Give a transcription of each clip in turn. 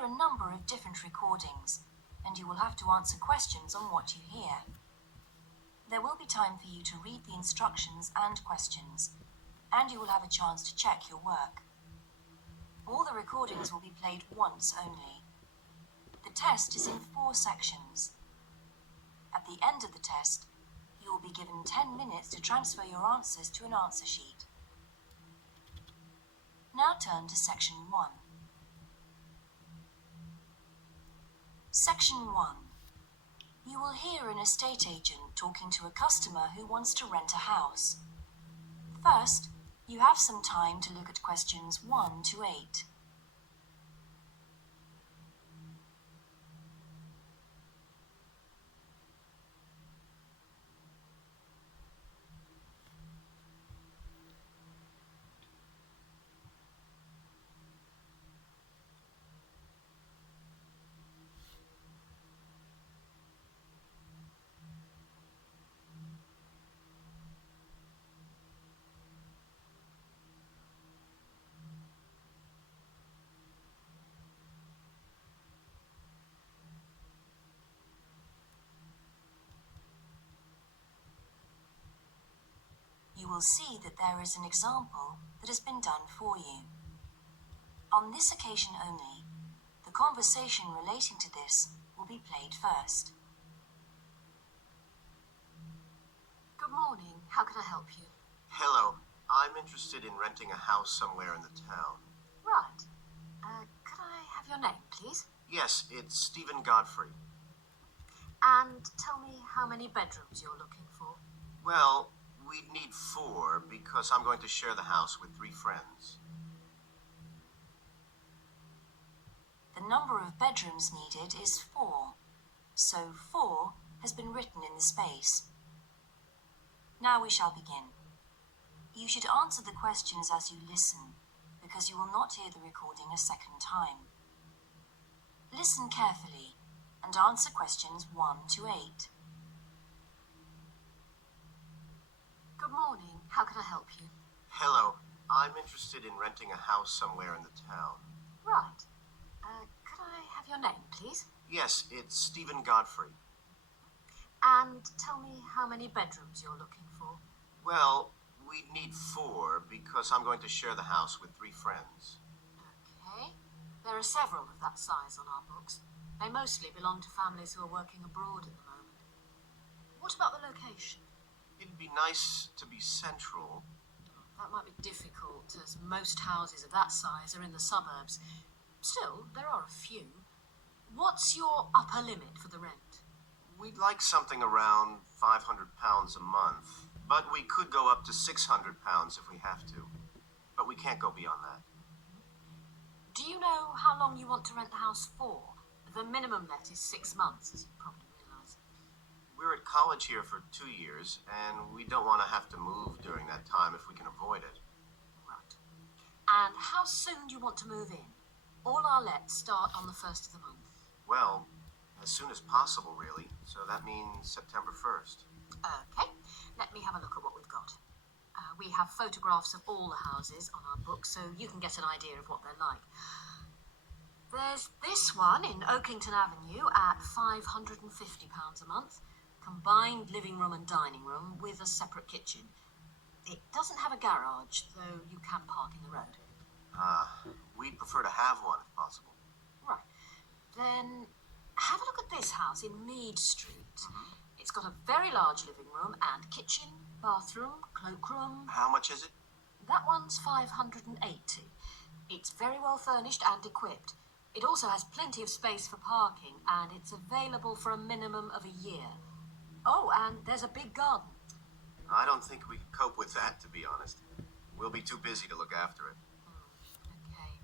hear a number of different recordings, and you will have to answer questions on what you hear. There will be time for you to read the instructions and questions, and you will have a chance to check your work. All the recordings will be played once only. The test is in 4 sections. At the end of the test, you will be given 10 minutes to transfer your answers to an answer sheet. Now turn to Section 1. Section 1. You will hear an estate agent talking to a customer who wants to rent a house. First, you have some time to look at questions 1 to 8. You will see that there is an example that has been done for you. On this occasion only, the conversation relating to this will be played first. Good morning. How can I help you? Hello. I'm interested in renting a house somewhere in the town. Right. Could I have your name, please? Yes, it's Stephen Godfrey. And tell me how many bedrooms you're looking for. Well, we'd need 4 because I'm going to share the house with 3 friends. The number of bedrooms needed is 4, so 4 has been written in the space. Now we shall begin. You should answer the questions as you listen, because you will not hear the recording a second time. Listen carefully and answer questions 1 to 8. Good morning. How can I help you? Hello. I'm interested in renting a house somewhere in the town. Right. Could I have your name, please? Yes, it's Stephen Godfrey. And tell me how many bedrooms you're looking for. Well, we'd need 4 because I'm going to share the house with 3 friends. Okay. There are several of that size on our books. They mostly belong to families who are working abroad at the moment. What about the location? It'd be nice to be central. That might be difficult, as most houses of that size are in the suburbs. Still, there are a few. What's your upper limit for the rent? We'd like something around £500 a month, but we could go up to £600 if we have to. But we can't go beyond that. Do you know how long you want to rent the house for? The minimum let is 6 months, as you probably realise. We're at college here for 2 years, and we don't want to have to move during that time if we can avoid it. Right. And how soon do you want to move in? All our lets start on the 1st of the month. Well, as soon as possible, really. So that means September 1st. Okay, let me have a look at what we've got. We have photographs of all the houses on our book, so you can get an idea of what they're like. There's this one in Oakington Avenue at £550 a month. Combined living room and dining room with a separate kitchen. It doesn't have a garage, though you can park in the road. We'd prefer to have one if possible. Right. Then have a look at this house in Mead Street. Mm-hmm. It's got a very large living room and kitchen, bathroom, cloakroom. How much is it? That one's £580. It's very well furnished and equipped. It also has plenty of space for parking, and it's available for a minimum of a year. Oh, and there's a big garden. I don't think we could cope with that, to be honest. We'll be too busy to look after it. Okay.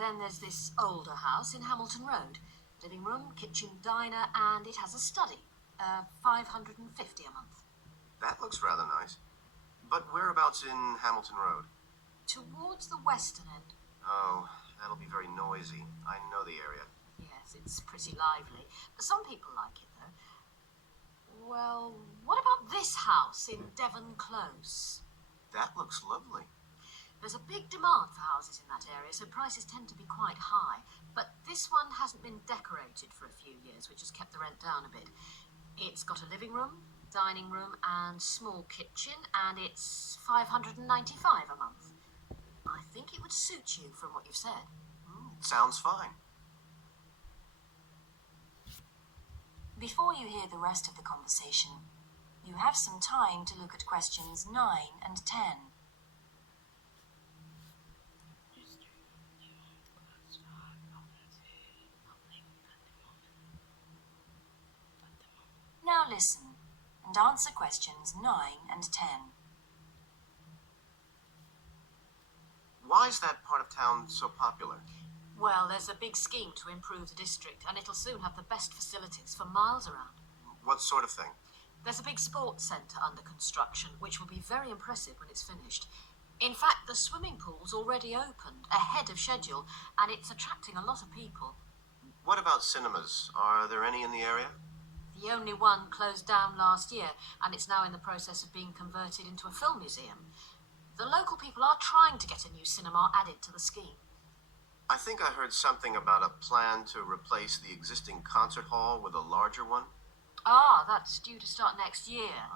Then there's this older house in Hamilton Road. Living room, kitchen, diner, and it has a study. £550 a month. That looks rather nice. But whereabouts in Hamilton Road? Towards the western end. Oh, that'll be very noisy. I know the area. Yes, it's pretty lively. Some people like it, though. Well, what about this house in Devon Close? That looks lovely. There's a big demand for houses in that area, so prices tend to be quite high. But this one hasn't been decorated for a few years, which has kept the rent down a bit. It's got a living room, dining room, and small kitchen, and it's $595 a month. I think it would suit you from what you've said. Sounds fine. Before you hear the rest of the conversation, you have some time to look at questions 9 and 10. Now listen and answer questions 9 and 10. Why is that part of town so popular? Well, there's a big scheme to improve the district, and it'll soon have the best facilities for miles around. What sort of thing? There's a big sports centre under construction, which will be very impressive when it's finished. In fact, the swimming pool's already opened, ahead of schedule, and it's attracting a lot of people. What about cinemas? Are there any in the area? The only one closed down last year, and it's now in the process of being converted into a film museum. The local people are trying to get a new cinema added to the scheme. I think I heard something about a plan to replace the existing concert hall with a larger one. Ah, that's due to start next year.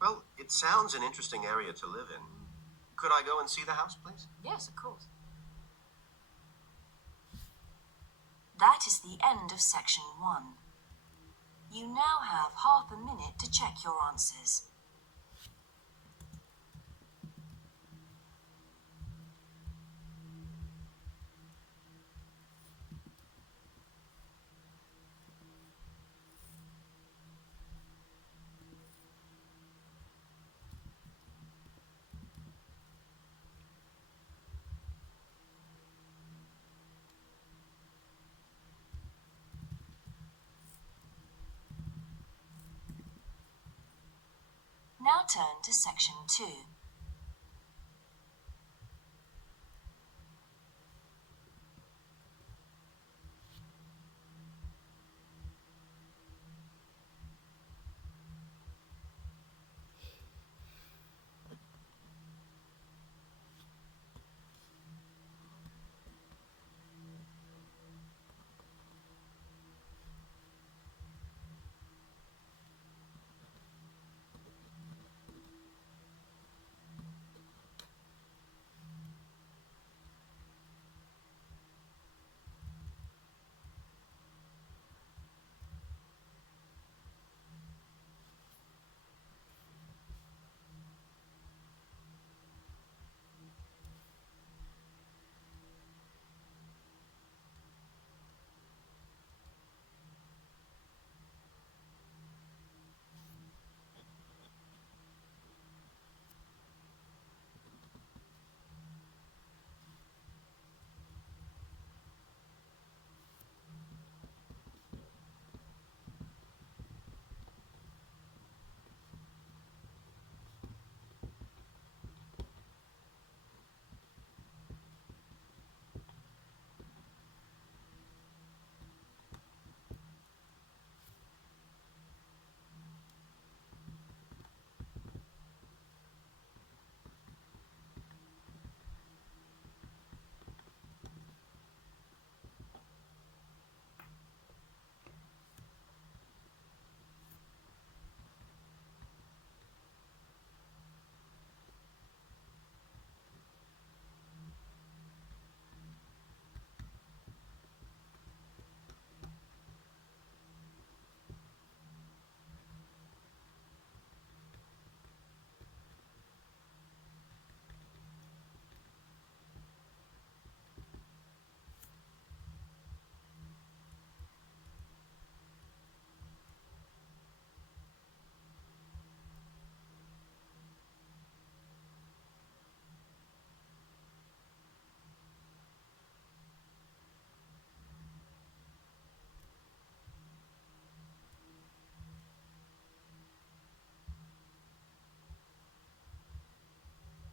Well, it sounds an interesting area to live in. Could I go and see the house, please? Yes, of course. That is the end of section 1. You now have half a minute to check your answers. Now turn to section 2.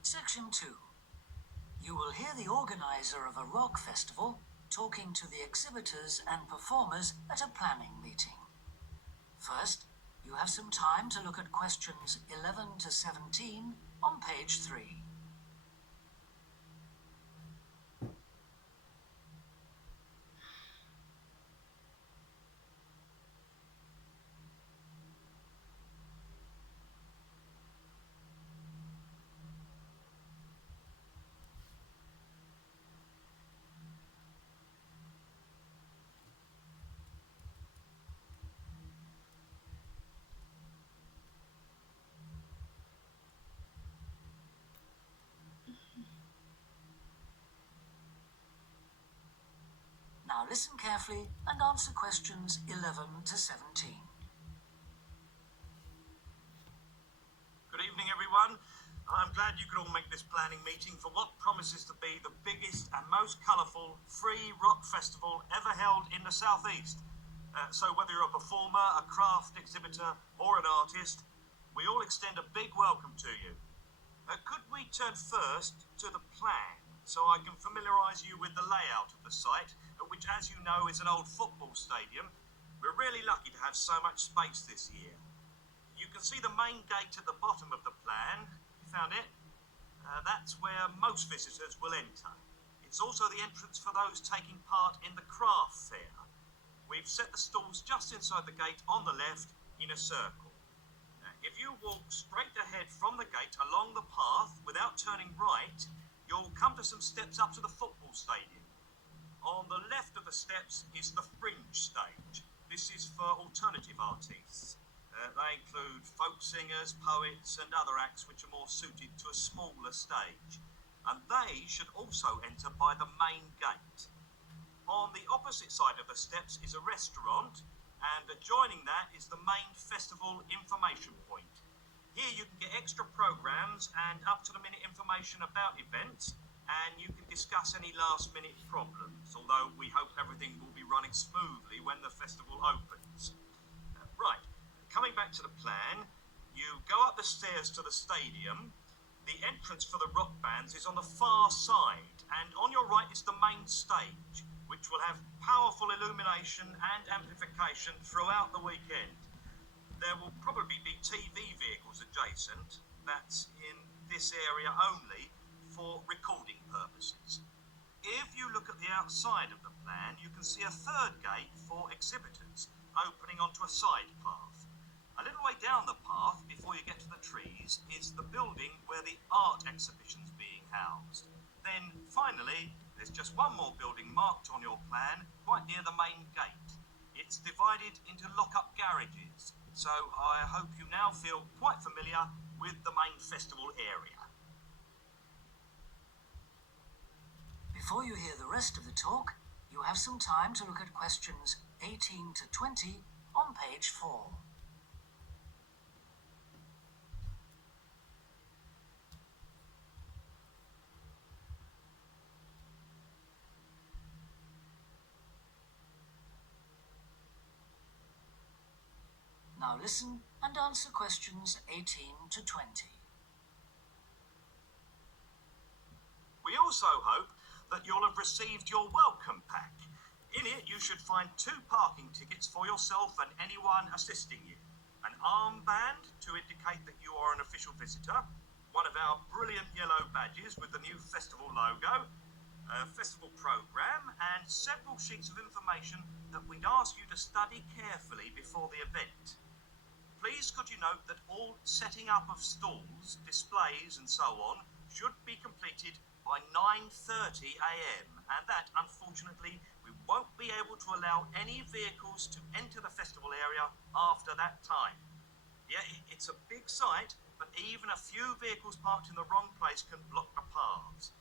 Section 2. You will hear the organizer of a rock festival talking to the exhibitors and performers at a planning meeting. First, you have some time to look at questions 11 to 17 on page 3. Now listen carefully and answer questions 11 to 17. Good evening, everyone. I'm glad you could all make this planning meeting for what promises to be the biggest and most colourful free rock festival ever held in the Southeast. So whether you're a performer, a craft exhibitor or an artist, we all extend a big welcome to you. Could we turn first to the plan so I can familiarise you with the layout of the site, which, as you know, is an old football stadium. We're really lucky to have so much space this year. You can see the main gate at the bottom of the plan. You found it? That's where most visitors will enter. It's also the entrance for those taking part in the craft fair. We've set the stalls just inside the gate on the left in a circle. If you walk straight ahead from the gate along the path without turning right, you'll come to some steps up to the football stadium. On the left of the steps is the fringe stage. This is for alternative artists. They include folk singers, poets and other acts which are more suited to a smaller stage. And they should also enter by the main gate. On the opposite side of the steps is a restaurant, and adjoining that is the main festival information point. Here you can get extra programs and up-to-the-minute information about events, and you can discuss any last-minute problems, although we hope everything will be running smoothly when the festival opens. Right, coming back to the plan, you go up the stairs to the stadium. The entrance for the rock bands is on the far side, and on your right is the main stage, which will have powerful illumination and amplification throughout the weekend. There will probably be TV vehicles adjacent, that's in this area only, for recording purposes. If you look at the outside of the plan, you can see a third gate for exhibitors, opening onto a side path. A little way down the path, before you get to the trees, is the building where the art exhibition's being housed. Then, finally, there's just one more building marked on your plan, quite near the main gate. It's divided into lock-up garages, so I hope you now feel quite familiar with the main festival area. Before you hear the rest of the talk, you have some time to look at questions 18 to 20 on page 4. Now listen and answer questions 18 to 20. We also hope that you'll have received your welcome pack. In it, you should find 2 parking tickets for yourself and anyone assisting you, an armband to indicate that you are an official visitor, one of our brilliant yellow badges with the new festival logo, a festival program, and several sheets of information that we'd ask you to study carefully before the event. Please could you note that all setting up of stalls, displays and so on should be completed by 9:30 a.m. and that, unfortunately, we won't be able to allow any vehicles to enter the festival area after that time. Yeah, it's a big site, but even a few vehicles parked in the wrong place can block the paths.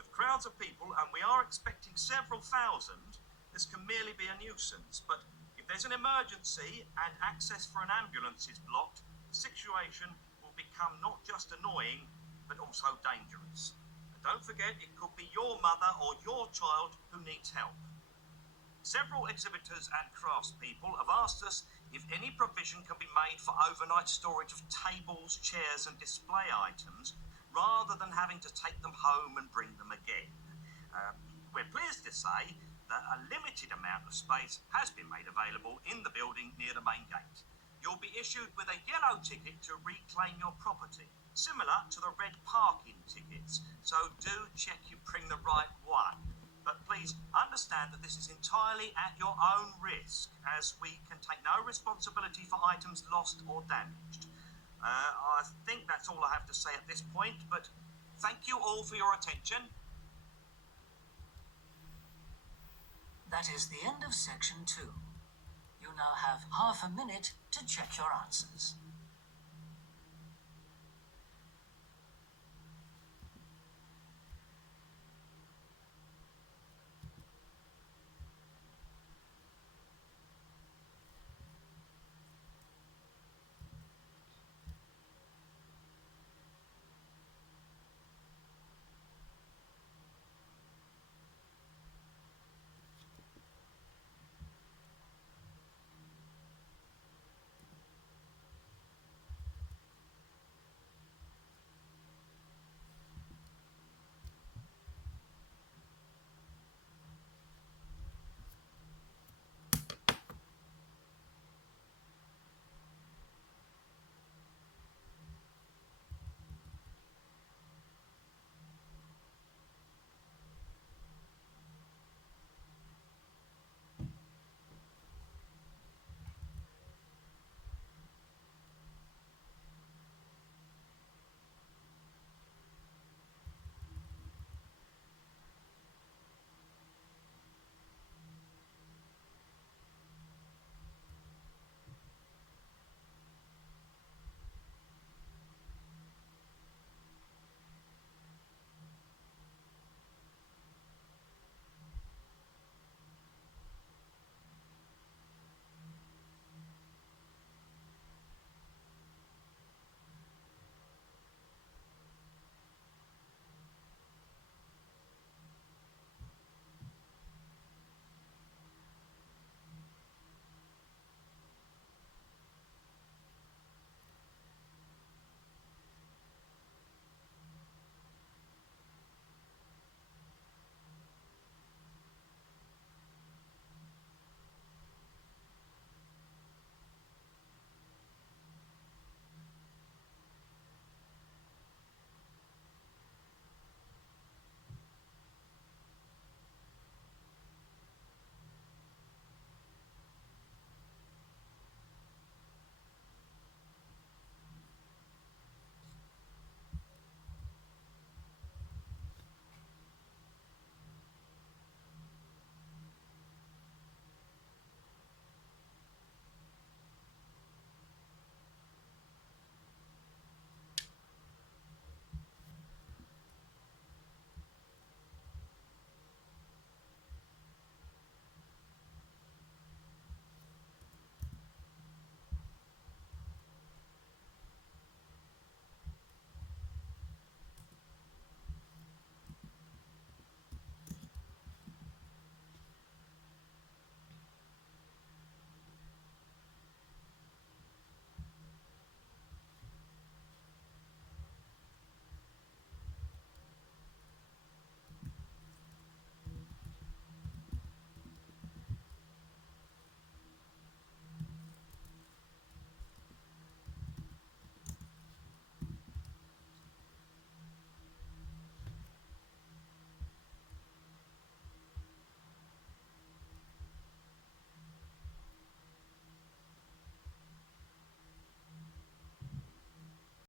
With crowds of people, and we are expecting several thousand, this can merely be a nuisance, but if there's an emergency and access for an ambulance is blocked, the situation will become not just annoying, but also dangerous. And don't forget, it could be your mother or your child who needs help. Several exhibitors and craftspeople have asked us if any provision can be made for overnight storage of tables, chairs and display items, rather than having to take them home and bring them again. We're pleased to say that a limited amount of space has been made available in the building near the main gate. You'll be issued with a yellow ticket to reclaim your property, similar to the red parking tickets, so do check you bring the right one. But please understand that this is entirely at your own risk, as we can take no responsibility for items lost or damaged. I think that's all I have to say at this point, but thank you all for your attention. That is the end of section 2. You now have half a minute to check your answers.